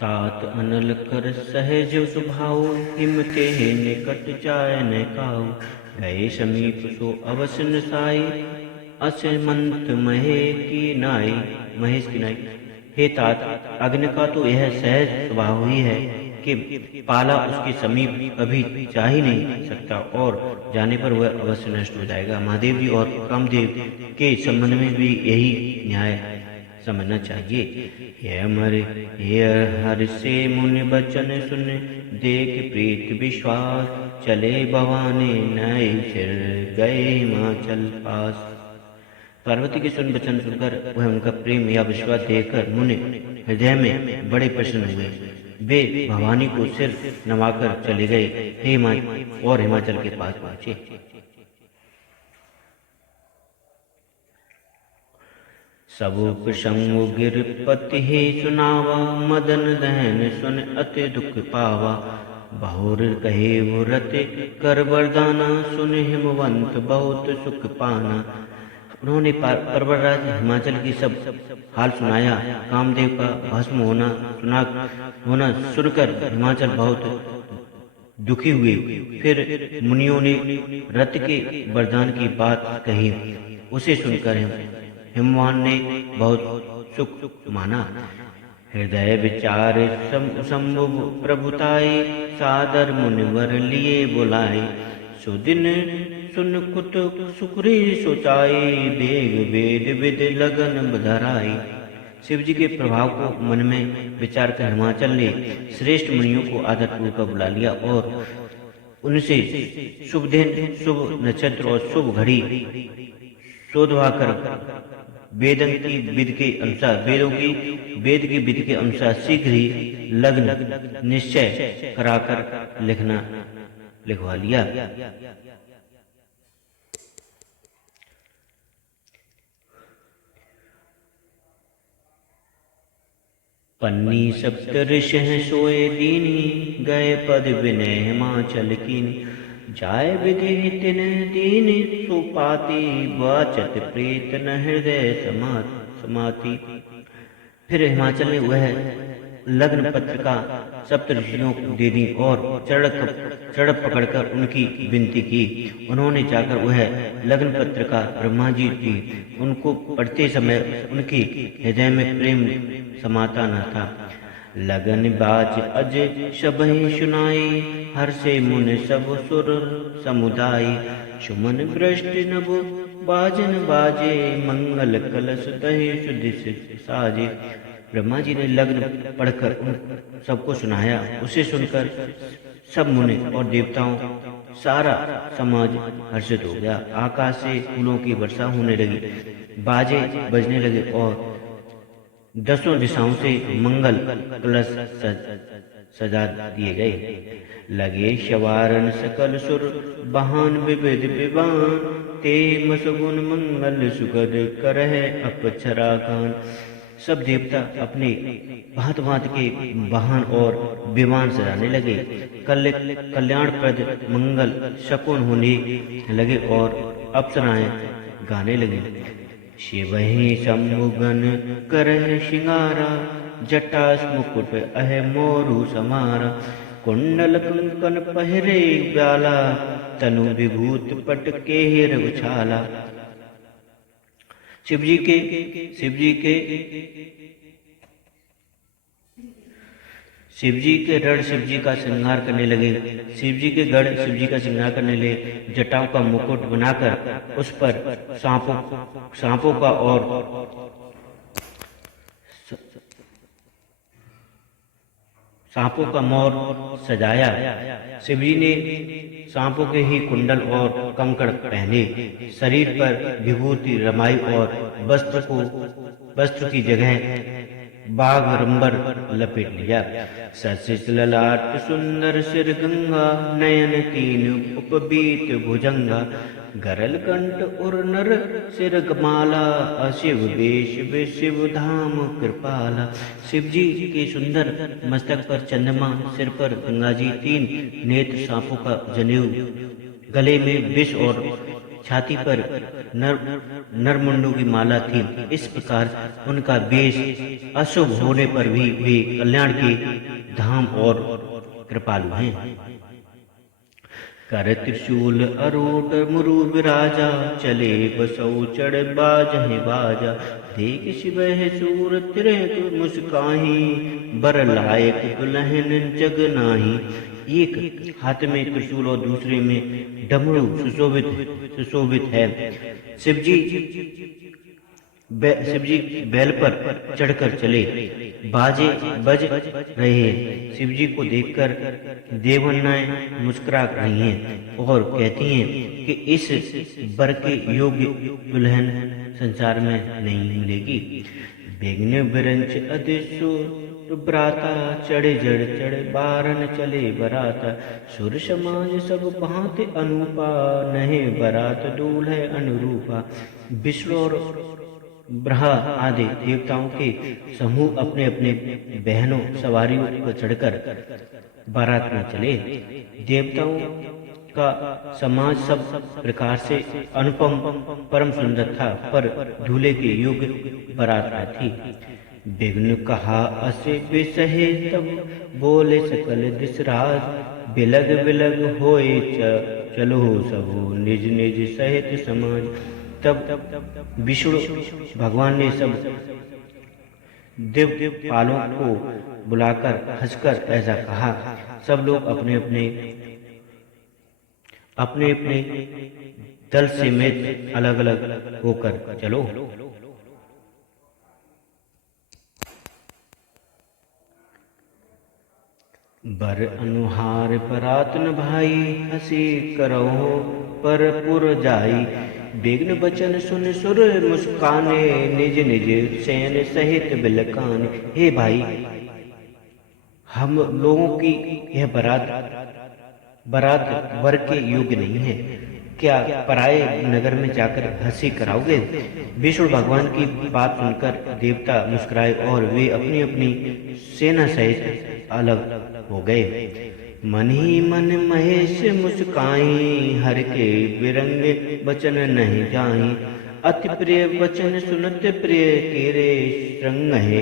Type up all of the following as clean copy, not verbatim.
तात अनल कर सहज स्वभाव, हिम ते निकट जाय न काऊ। भय समीप सो अवसन साई, असमंत महे की नाई। महेश की नाई। हे तात, अग्नि का तो यह सहज स्वभाव ही है कि पाला उसके समीप कभी जा ही नहीं सकता और जाने पर वह अवश्य नष्ट हो जाएगा। महादेव जी और कामदेव के संबंध में भी यही न्याय समझना चाहिए। हे अमर हे हर से मुनि बचन सुन, देख प्रीत विश्वास। चले भवानी नए सिर, गए हिमाचल पास। पार्वती के सुन वचन सुनकर वह उनका प्रेम या विश्वास देखकर मुनि हृदय में बड़े प्रसन्न हुए। वे भवानी को सिर नवाकर चले गए और हिमाचल के पास पहुंचे। सब प्रसंग गिरपति हे सुनावा, मदन दहन सुन अति दुख पावा। बहुर कहे वो रत कर वरदाना, सुन हिमवंत बहुत सुख पाना। उन्होंने पर्वतराज हिमाचल की सब हाल सुनाया। कामदेव का भस्म होना सुनकर हिमाचल बहुत दुखी हुए। फिर मुनियों ने रथ के वरदान की बात कही। उसे सुनकर हिमवान ने बहुत सुख माना। हृदय विचार संभव प्रभुताई, सादर मुनिवर लिए बुलाए। सुदिन सुन कुत सुखरी सोचाई, बेग वेद विद लगन बधराई। शिव जी के प्रभाव को मन में विचार कर हिमाचल ने श्रेष्ठ मुनियों को आदरपूर्वक बुला लिया और उनसे शुभ दिन, शुभ नक्षत्र और शुभ घड़ी शोधवा कर वेद की विधि के अनुसार शीघ्र ही लग्न निश्चय कराकर लिखवा लिया। पन्नी सप्त ऋषि सोए दीनी, गए पद विनय हिमाचल कीनी। जाय विधि तिन दीन सुपाति, वाचत प्रीत न हृदय समाति। फिर हिमाचल ने वह लग्न पत्रिका सप्त ऋषियों को दे दी और चरण पकड़कर उनकी विनती की। उन्होंने जाकर वह लग्न पत्रिका ब्रह्मा जी की उनको पढ़ते समय उनके हृदय में प्रेम समाता न था। लगन बाज अज शबहि सुनाई, हर से मुन सब सुर समुदाय। सुमन वृष्टि नभ बाजन बाजे, मंगल कलश दहि सुदिश साजे। ब्रह्मा जी ने लग्न पढ़कर उन सबको सुनाया। उसे सुनकर सब मुनि और देवताओं सारा समाज हर्षित हो गया। आकाश से फूलों की वर्षा होने लगी, बाजे बजने लगे और दसों दिशाओं से मंगल कलश सजा दिए गए। लगे शवारण सकल सुर, बहान विविध विवान। ते मसगुन मंगल सुगद, करह अपक्षरा गान। सब देवता अपने भांत भांत के वाहन और विमान सजाने लगे। कल्याणप्रद मंगल शकुन होने लगे और अप्सराएं गाने लगी। शिवहि शंभुगन करह श्रृंगारा, जटा मुकुट अह मोरु समारा। कुंडल कंकन पहरे ब्याला, तनु विभूत पट केहर उछाला। शिव जी के गढ़ शिव जी का श्रृंगार करने लगे। शिव जी के गढ़ शिव जी का श्रृंगार करने लगे। जटाओं का मुकुट बनाकर उस पर सांपों का और सांपों का मोर सजाया। शिव जी ने सांपों के ही कुंडल और कंकड़ पहने। शरीर पर विभूति रमाई और वस्त्र की जगह बाघरंबर लपेट लिया। सशिष ललाट सुंदर सिर गंगा, नयन तीन उपबीत भुजंगा। गरल कंठ उर नर सिर गमाला, अशिव वेश शिव धाम कृपाला। शिव जी के सुंदर मस्तक पर चंद्रमा, सिर पर गंगा जी, तीन नेत्र सांपों का जनेऊ, गले में विष और छाती पर नरमुंडों की माला थी। इस प्रकार उनका वेश अशुभ होने पर भी वे कल्याण के धाम और कृपालु हैं। कर त्रिशूल अरूढ़ मुरूब राजा, चले बसौ चढ़ बाजहि बाजा। देख शिवह सूर तिरक मुस्काही, बर लायक दुल्हन जग नाही। एक हाथ में त्रिशूल और दूसरे में डमरू सुशोभित है। शिवजी बैल पर चढ़कर चले, बाजे बज रहे हैं। शिवजी को देखकर देवकन्याएं मुस्कुरा रही हैं और कहती हैं कि इस वर के योग्य दुल्हन संसार में नहीं मिलेगी। बेगने बिरंच अदिशो ब्राता, चढ़े जड़ चढ़े बारन चले बराता। सुर समाज सब भांति अनुपा, नहे बरात दूल्हे अनुरूपा। विष्णु और ब्रह्मा आदि देवताओं के समूह अपने अपने बहनों सवारियों पर चढ़कर बारात में चले। देवताओं का समाज सब प्रकार से अनुपम परम सुंदर था, पर दूल्हे के योग्य बारात में थी। विघ्न कहा असे बिसहे, तब बोले सकल दिसराज। बिलग बिलग होए चलो सबो, निज निज सहित समाज। तब विष्णु भगवान ने सब दिवपालों को बुलाकर हंसकर ऐसा कहा, सब लोग अपने अपने दल समेत अलग अलग होकर चलो। बर अनुहार परात न भाई, हंसी करहो पर पुर जाई। विघ्न बचन सुन सुर मुस्काने, निज निज सैन सहित बिलकाने। हे भाई, हम लोगों की यह बारात वर के योग्य नहीं है। क्या पराये नगर में जाकर हंसी कराओगे? विष्णु भगवान की बात सुनकर देवता मुस्कुराए और वे अपनी अपनी सेना सहित अलग हो गए। मन ही मन महेश मुस्काई, हर के बिरंगे वचन नहीं जाई। अति प्रिय वचन सुनत प्रिय केरे, श्रृंग है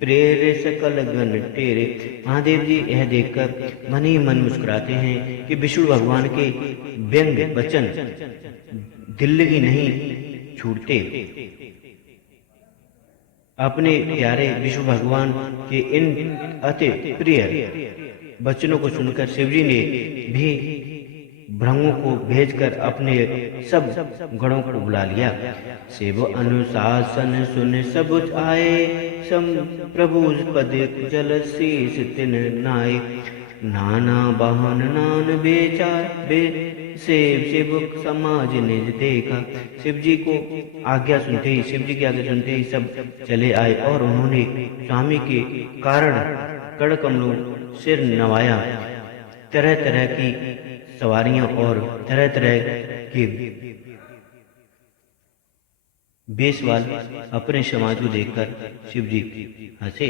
प्रेरे सकल गण तेरे। महादेव जी यह देखकर मन ही मन मुस्कुराते हैं कि विष्णु भगवान के व्यंग्य वचन दिल की नहीं छूटते। अपने प्यारे विष्णु भगवान के इन अति प्रिय वचनों को सुनकर शिवजी ने भी भृंगों को भेजकर अपने सब गणों को बुला लिया। शिव अनुशासन सुन सब आए, सम प्रभु पद जल शीस तिन नाय। नाना वाहन नान बेचार बे शिव समाज निज देखा। शिवजी को आज्ञा सुनते ही, शिवजी की आज्ञा सुनते ही सब चले आए और उन्होंने स्वामी के कारण कड़ कमलों सिर नवाया। तरह तरह की सवारियां और तरह तरह के बेसवाल अपने समाज को देखकर शिवजी हंसे।